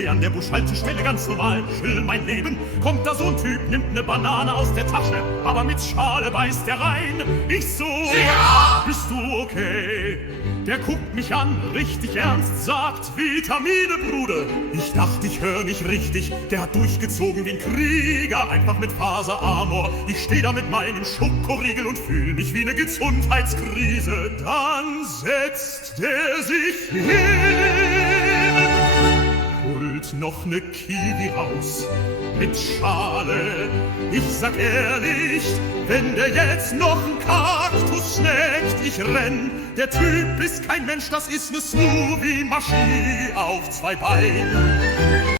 Steh an der Buschhaltestelle ganz normal, chill mein Leben. Kommt da so ein Typ, nimmt ne Banane aus der Tasche, aber mit Schale beißt er rein. Ich so, ja, bist du okay? Der guckt mich an, richtig ernst, sagt, Vitamine, Bruder. Ich dachte, ich hör nicht richtig, der hat durchgezogen wie ein Krieger, einfach mit Faser-Amor. Ich steh da mit meinem Schokoriegel und fühl mich wie ne Gesundheitskrise. Dann setzt der sich hin, holt noch ne Kiwi raus mit Schale. Ich sag ehrlich, wenn der jetzt noch einen Kaktus snackt, ich renn. Der Typ ist kein Mensch, das ist ne Smoothie-Maschine auf zwei Beinen.